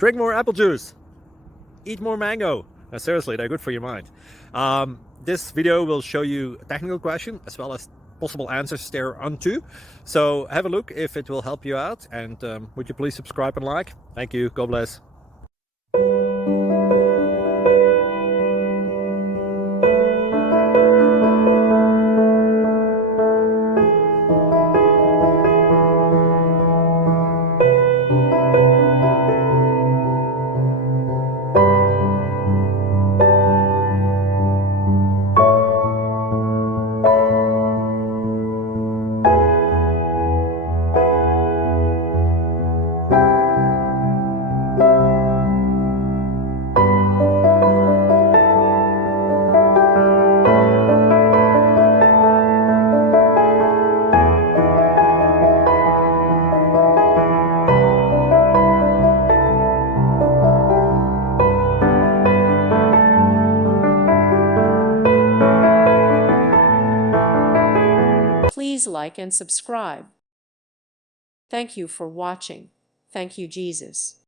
Drink more apple juice. Eat more mango. Seriously, they're good for your mind. This video will show you a technical question as well as possible answers thereunto. So have a look if it will help you out, and would you please subscribe and like? Thank you. God bless. Please like and subscribe. Thank you for watching. Thank you, Jesus.